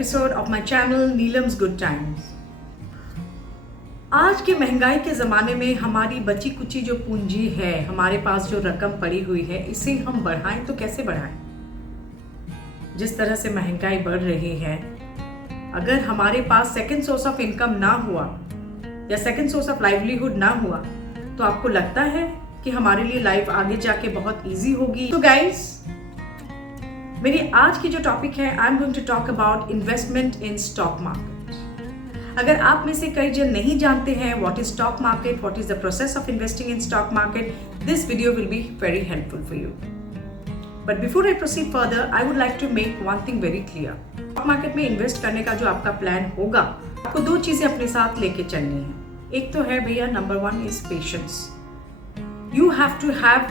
episode of my channel Neelam's Good Times. आज के महंगाई के ज़माने में हमारी बची कुची जो पूंजी है, हमारे पास जो रकम पड़ी हुई है, इसे हम बढ़ाएं तो कैसे बढ़ाएं? जिस तरह से महंगाई बढ़ रही है, अगर हमारे पास सेकंड सोर्स ऑफ इनकम ना हुआ या सेकंड सोर्स ऑफ लाइवलीहुड ना हुआ, तो आपको लगता है कि हमारे लिए लाइफ आगे जाके बहुत इजी होगी? तो गाइस, मेरी आज की जो टॉपिक है, I am going to talk about investment in stock market. अगर आप में से कई जन नहीं जानते हैं what is stock market, what is the process of investing in stock market, this video will be very helpful for you. But before I proceed further, I would like to make one thing very clear. Stock market में invest करने का जो आपका plan होगा, आपको दो चीजें अपने साथ लेके चलनी है। एक तो है भैया, number one is patience. You have to have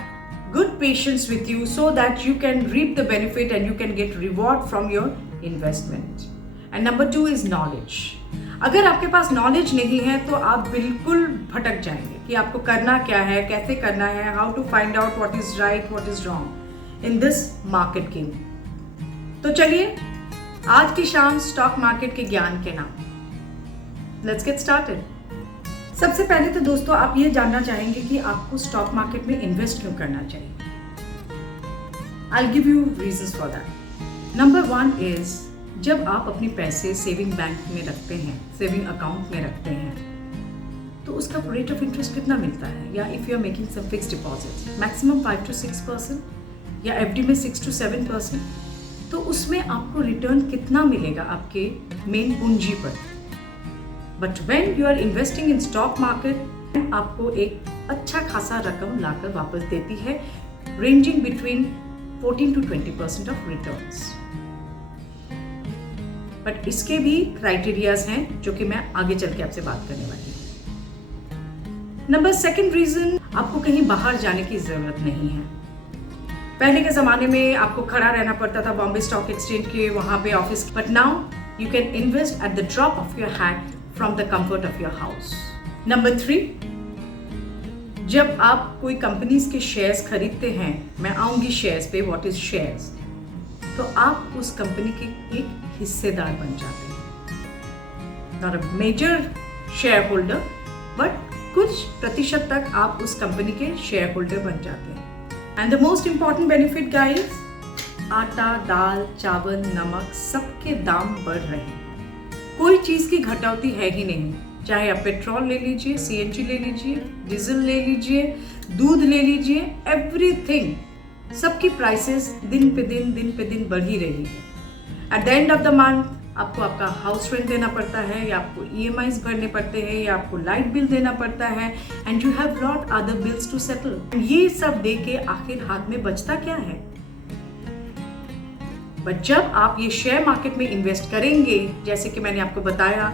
good patience with you so that you can reap the benefit and you can get reward from your investment. And number two is knowledge. अगर आपके पास knowledge नहीं है तो आप बिल्कुल भटक जाएंगे कि आपको करना क्या है, कैसे करना है, how to find out what is right, what is wrong in this market game. तो चलिए आज की शाम स्टॉक मार्केट के ज्ञान के नाम, let's get started. सबसे पहले तो दोस्तों आप ये जानना चाहेंगे कि आपको स्टॉक मार्केट में इन्वेस्ट क्यों करना चाहिए। I'll give you reasons for that. Number one is, जब आप अपने पैसे सेविंग बैंक में रखते हैं, सेविंग अकाउंट में रखते हैं, तो उसका रेट ऑफ इंटरेस्ट कितना मिलता है? या if you are making some fixed deposit, maximum 5 to 6% या एफडी में 6 to 7%, तो उसमें आपको रिटर्न कितना मिलेगा आपके मेन पूंजी पर? But when you are investing in stock market, आपको एक अच्छा खासा रकम लाकर वापस देती है, ranging between 14 to 20% of returns. But इसके भी क्राइटेरियाज हैं जो कि मैं आगे चल के आपसे बात करने वाली हूँ। नंबर सेकंड रीजन, आपको कहीं बाहर जाने की जरूरत नहीं है। पहले के जमाने में आपको खड़ा रहना पड़ता था बॉम्बे स्टॉक एक्सचेंज के वहां पे office, but now you can invest at the drop of your hand from the comfort of your house. Number 3, जब आप कोई कंपनीज के शेयर्स खरीदते हैं, मैं आऊंगी शेयर्स पे, व्हाट इज शेयर्स, तो आप उस कंपनी के एक हिस्सेदार बन जाते हैं। Not a major shareholder, but कुछ प्रतिशत तक आप उस कंपनी के शेयर होल्डर बन जाते हैं। And the most important benefit guys, आटा, दाल, चावल, नमक, सबके दाम बढ़ रहे हैं। कोई चीज की घटौती है ही नहीं। चाहे आप पेट्रोल ले लीजिए, सीएनजी ले लीजिए, डीजल ले लीजिए, दूध ले लीजिए, एवरीथिंग, सबकी प्राइसेस दिन पे दिन बढ़ ही रही है। At the end of the month आपको आपका हाउस रेंट देना पड़ता है, या आपको ईएमआईज भरने पड़ते हैं, या आपको लाइट बिल देना पड़ता है, and you have lot other bills to settle. ये सब दे के आखिर हाथ में बचता क्या है? बट जब आप ये शेयर मार्केट में इन्वेस्ट करेंगे, जैसे कि मैंने आपको बताया,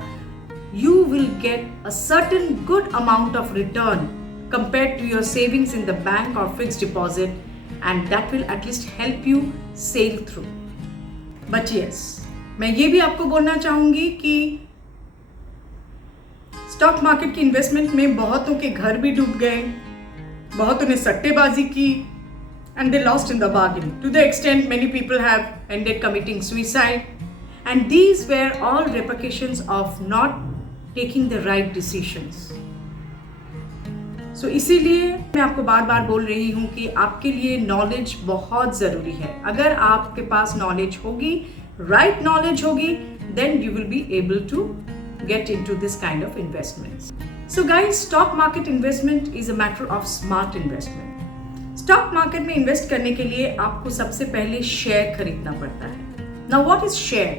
you will get a certain good amount of return compare to your savings in the bank और fixed deposit, and that will at least help you sail through. But yes, मैं ये भी आपको बोलना चाहूंगी कि स्टॉक मार्केट की इन्वेस्टमेंट में बहुतों के घर भी डूब गए, बहुतों ने सट्टेबाजी की, and they lost in the bargain, to the extent many people have ended committing suicide, and these were all repercussions of not taking the right decisions. So इसीलिए मैं आपको बार बार बोल रही हूँ कि आपके लिए नॉलेज बहुत ज़रूरी है। अगर आपके पास नॉलेज होगी, right knowledge होगी, then you will be able to get into this kind of investments. So guys, stock market investment is a matter of smart investment. Stock market में इन्वेस्ट करने के लिए आपको सबसे पहले शेयर खरीदना पड़ता है। Now what is share?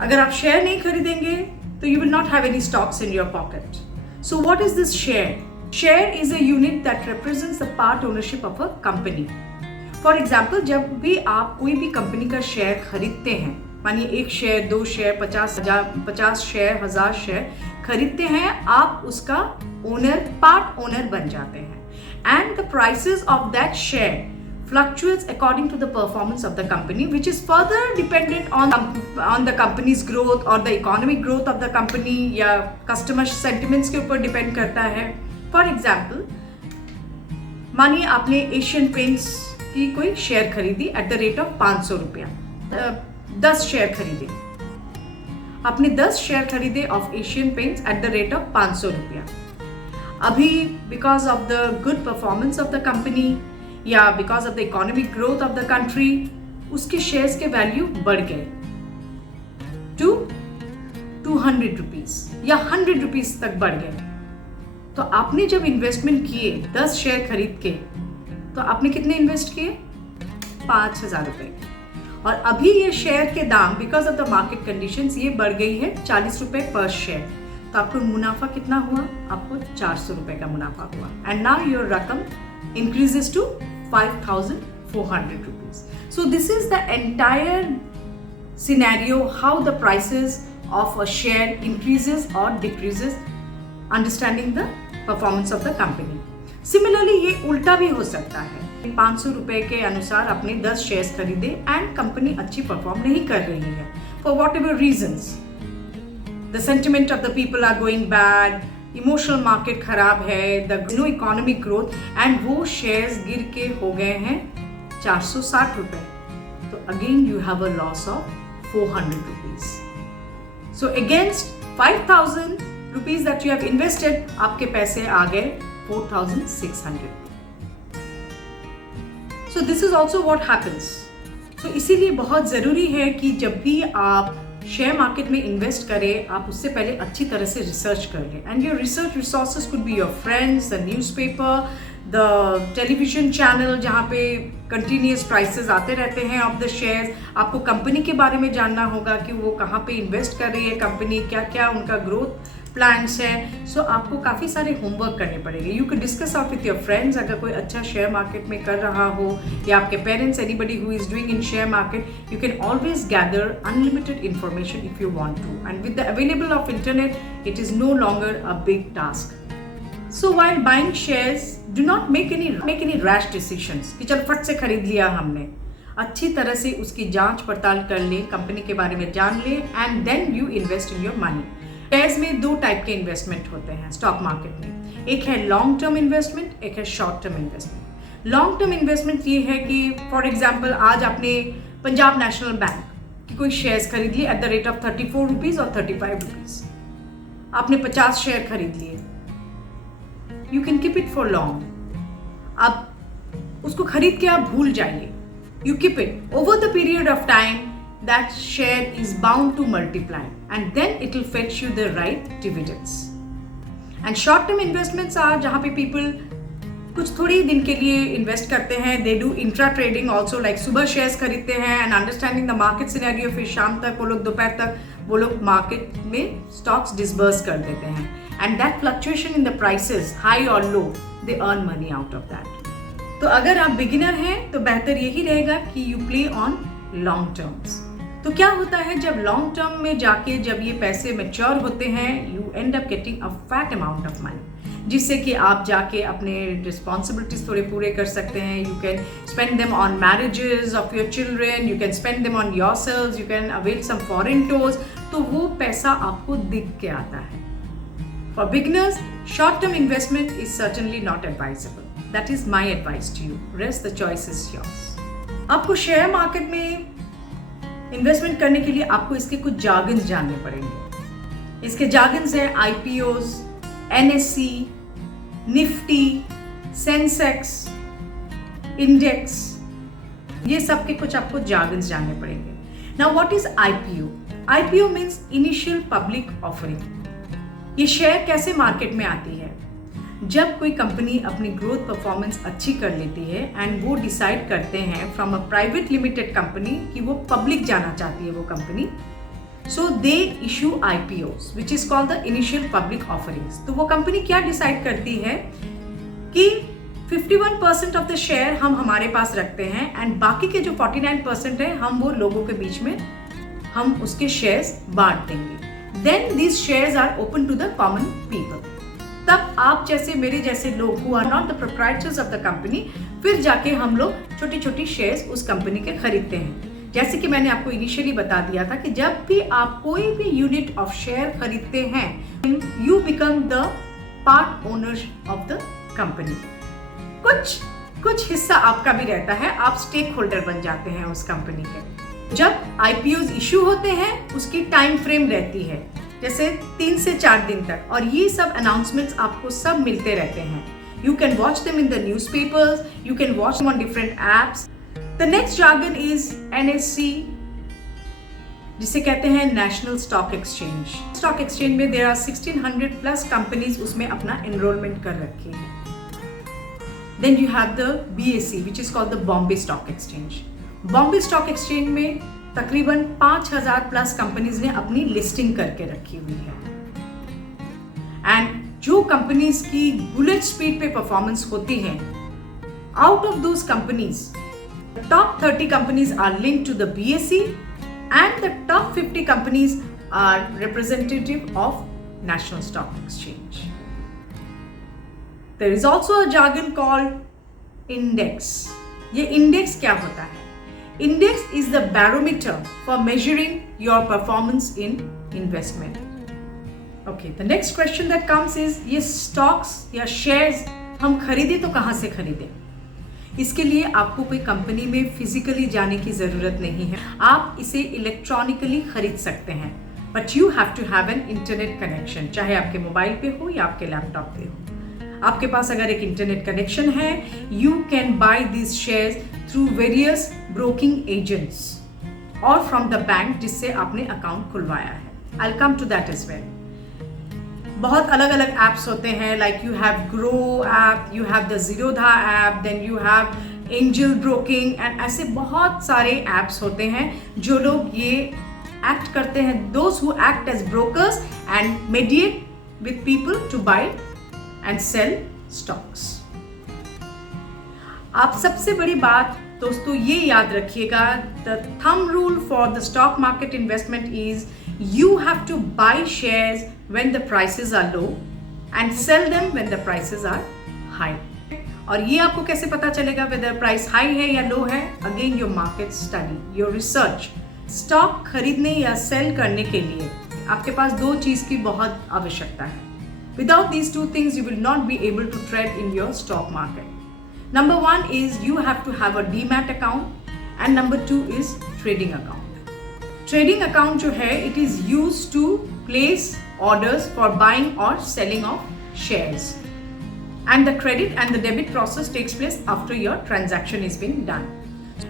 अगर आप शेयर नहीं खरीदेंगे तो you will not have any stocks in your pocket. So what is this share? Share is a unit that represents the part ownership of a company. For example, जब भी आप कोई भी कंपनी का शेयर खरीदते हैं, मानिए 1 शेयर, 2 शेयर, 50 शेयर, 1000 शेयर खरीदते हैं, आप उसका ओनर, पार्ट ओनर बन जाते हैं। And the prices of that share fluctuates according to the performance of the company, which is further dependent on the company's growth or the economic growth of the company, या customer sentiments के ऊपर depend करता है। For example, मानिए आपने Asian paints की कोई share खरीदी एट द रेट ऑफ 500 रुपया। 10 शेयर खरीदे, आपने 10 शेयर खरीदे of Asian Paints at the rate of 500 रुपया। अभी because of the good performance of the company या because of the economic growth of the country उसके शेयर्स के वैल्यू बढ़ गए टू 200 रुपीज या 100 रुपीज तक बढ़ गए। तो आपने जब इन्वेस्टमेंट किए 10 शेयर खरीद के, तो आपने कितने इन्वेस्ट किए? 5,000 रुपए। और अभी ये शेयर के दाम because of the market conditions ये बढ़ गई है 40 रुपए पर शेयर। तो आपको मुनाफा कितना हुआ? आपको 400 रुपए का मुनाफा हुआ। एंड नाउ योर रकम increases to 5,400 rupees. So this is the entire scenario how the prices of a share increases or decreases, understanding the performance of the company. Similarly ये उल्टा भी हो सकता है। 500 रुपए के अनुसार आपने 10 शेयर्स खरीदे एंड कंपनी अच्छी परफॉर्म नहीं कर रही है for whatever reasons. The sentiment of the people are going bad, emotional market खराब है, the no economic growth, and वो शेयर्स गिर के हो गए हैं 460 रुपए। तो again you have a loss of 400 rupees. So against 5,000 rupees that you have invested, आपके पैसे आ गए 4,600. So this is also what happens. So इसीलिए बहुत ज़रूरी है कि जब भी आप शेयर मार्केट में इन्वेस्ट करें, आप उससे पहले अच्छी तरह से रिसर्च कर लें। And your research resources could be your friends, the newspaper, the television channel जहाँ पे कंटिन्यूस प्राइसेस आते रहते हैं ऑफ द शेयर्स। आपको कंपनी के बारे में जानना होगा कि वो कहाँ पे इन्वेस्ट कर रही है कंपनी, क्या क्या उनका ग्रोथ प्लान्स है। सो आपको काफ़ी सारे होमवर्क करने पड़ेंगे। You can discuss out with your friends, अगर कोई अच्छा शेयर मार्केट में कर रहा हो या आपके parents, anybody who is doing in share market, you can always gather unlimited information if you want to, and with the available of internet it is no longer a big task. So while buying shares, do not make any rash decisions कि चल फट से खरीद लिया हमने। अच्छी तरह से उसकी जांच पड़ताल कर लें, कंपनी के बारे में जान लें, and then you invest in your money. Shares में 2 टाइप के इन्वेस्टमेंट होते हैं स्टॉक मार्केट में। एक है लॉन्ग टर्म इन्वेस्टमेंट, एक है short term investment. Long term investment ये है कि फॉर एग्जाम्पल आज आपने पंजाब नेशनल बैंक की कोई शेयर्स खरीद लिए eight the rate of 34 rupees और 35 रुपीज़। आपने 50 शेयर खरीद लिए। You can keep it for long. अब उसको खरीद के आप भूल जाइए। You keep it over the period of time, that share is bound to multiply and then it will fetch you the right dividends. And short term investments are जहाँ पे people कुछ थोड़ी दिन के लिए इन्वेस्ट करते हैं। they do intra trading also, like सुबह शेयर्स खरीदते हैं and understanding the market scenario, फिर शाम तक वो लोग दोपहर तक वो लोग मार्केट में स्टॉक्स डिसबर्स कर देते हैं। and that fluctuation in the prices, high or low, they earn money out of that. तो अगर आप बिगिनर हैं तो बेहतर यही रहेगा कि you play on long terms. तो क्या होता है जब लॉन्ग टर्म में जाके जब ये पैसे मैच्योर होते हैं, you and up getting a fat amount of money, जिससे कि आप जाके अपने रिस्पॉन्सिबिलिटीज थोड़े पूरे कर सकते हैं। You can spend them on marriages of your children, you can spend them on yourselves, you can avail some foreign tours. तो वो पैसा आपको दिख के आता है। For beginners, short term investment is certainly not advisable. That is my advice to you. Rest the choice is yours. आपको share market में इन्वेस्टमेंट करने के लिए आपको इसके कुछ जार्गन्स जानने पड़ेंगे। इसके जार्गन्स हैं IPOs, NSE, Nifty, Sensex, index, ये सब के कुछ आपको जार्गन्स जानने पड़ेंगे। Now what is IPO? IPO means initial public offering. ये शेयर कैसे मार्केट में आती है? जब कोई कंपनी अपनी ग्रोथ परफॉर्मेंस अच्छी कर लेती है एंड वो डिसाइड करते हैं from a private limited company कि वो पब्लिक जाना चाहती है वो company, so they issue IPOs which is called the initial public offerings. तो वो कंपनी क्या डिसाइड करती है कि 51% ऑफ द शेयर हम हमारे पास रखते हैं एंड बाकी के जो 49% है हम वो लोगों के बीच में हम उसके शेयर्स बांट देंगे। Then these shares are open to the common people. तब आप जैसे मेरे जैसे लोग who are not the proprietors of the company, फिर जाके हम लोग छोटी छोटी शेयर्स उस कंपनी के खरीदते हैं। जैसे कि मैंने आपको इनिशियली बता दिया था कि जब भी आप कोई भी यूनिट ऑफ शेयर खरीदते हैं, you become the part owner of the company. कुछ हिस्सा आपका भी रहता है, आप स्टेक होल्डर बन जाते हैं उस कंपनी के। जब IPOs इशू होते हैं उसकी टाइम फ्रेम रहती है, जैसे 3 से 4 दिन तक, और ये सब अनाउंसमेंट्स आपको सब मिलते रहते हैं. You can watch them in the newspapers, you can watch them on different apps. The next jargon is NSE, जिसे कहते हैं national stock exchange. Stock exchange में there are 1600 plus companies उसमें अपना enrollment कर रखी है. Then you have the BSE, which is called the Bombay Stock Exchange. Bombay Stock Exchange में तकरीबन 5000 प्लस कंपनीज ने अपनी लिस्टिंग करके रखी हुई है. एंड जो कंपनीज की बुलेट स्पीड पे परफॉर्मेंस होती है, out of those companies top 30 companies are linked to the BSE and the top 50 companies are representative of national stock exchange. There is also a jargon called index. ये index क्या होता है? Index is the barometer for measuring your performance in investment. Okay, the next question that comes is ये stocks या shares हम खरीदें तो कहाँ से खरीदें? इसके लिए आपको कोई कंपनी में फिजिकली जाने की ज़रूरत नहीं है. आप इसे इलेक्ट्रॉनिकली खरीद सकते हैं, but you have to have an internet connection, चाहे आपके मोबाइल पे हो या आपके लैपटॉप पे हो. आपके पास अगर एक इंटरनेट कनेक्शन है, you can buy this shares through various broking agents और फ्रॉम द बैंक जिससे आपने अकाउंट खुलवाया है. I will come to that as well. बहुत अलग अलग ऐप्स होते हैं, like you have Groww app, you have the Zerodha app, then you have Angel Broking, and ऐसे बहुत सारे ऐप्स होते हैं जो लोग ये एक्ट करते हैं. Those who act as brokers and mediate with people to buy and sell stocks. आप सबसे बड़ी बात दोस्तों ये याद रखिएगा, the thumb rule for the stock market investment is you have to buy shares when the prices are low and sell them when the prices are high. और ये आपको कैसे पता चलेगा whether price high है या low है? Again your market study, your research. Stock खरीदने या सेल करने के लिए आपके पास 2 चीज़ की बहुत आवश्यकता है. Without these 2 things, you will not be able to trade in your stock market. Number 1 is you have to have a demat account, and number 2 is trading account. Trading account जो है, it is used to place orders for buying or selling of shares, and the credit and the debit process takes place after your transaction is being done.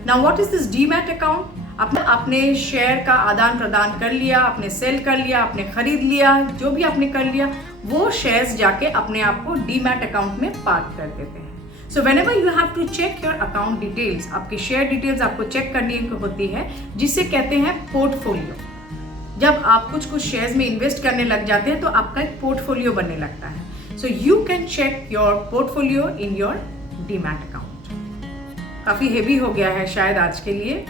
Now, what is this demat account? आपने share का आदान प्रदान कर लिया, आपने cell कर लिया, आपने खरीद लिया, जो भी आपने कर लिया, वो शेयर्स जाके अपने आप को डीमैट अकाउंट में पार्क कर देते हैं. So whenever you have to check your account details, आपके शेयर डिटेल्स आपको चेक करनी होती है, जिसे कहते हैं पोर्टफोलियो. जब आप कुछ शेयर्स में इन्वेस्ट करने लग जाते हैं तो आपका एक पोर्टफोलियो बनने लगता है. So you can check your portfolio in your demat account. काफ़ी हेवी हो गया है शायद आज के लिए.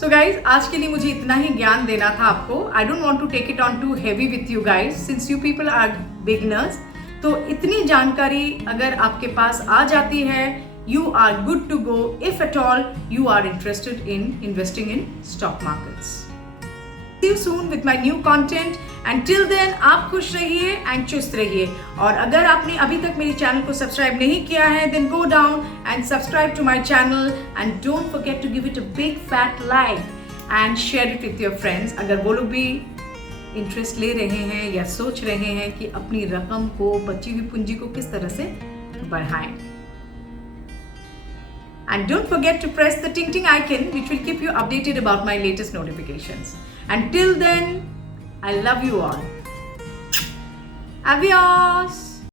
सो गाइज, आज के लिए मुझे इतना ही ज्ञान देना था आपको. I don't want to take it on too heavy with you guys, since you people are beginners. तो इतनी जानकारी अगर आपके पास आ जाती है, you are good to go if at all you are interested in investing in stock markets. See you soon with my new content. Until then, आप खुश रहिए एंड चुस्त रहिए. और अगर आपने अभी तक मेरे चैनल को सब्सक्राइब नहीं किया है, then go down and subscribe to my channel and don't forget to give it a big fat like and share it with your friends. अगर वो लोग भी इंटरेस्ट ले रहे हैं या सोच रहे हैं कि अपनी रकम को, बची हुई पूंजी को किस तरह से बढ़ाएं. And don't forget to press the ting icon, which will keep you updated about my latest notifications. Until then, I love you all. Adios.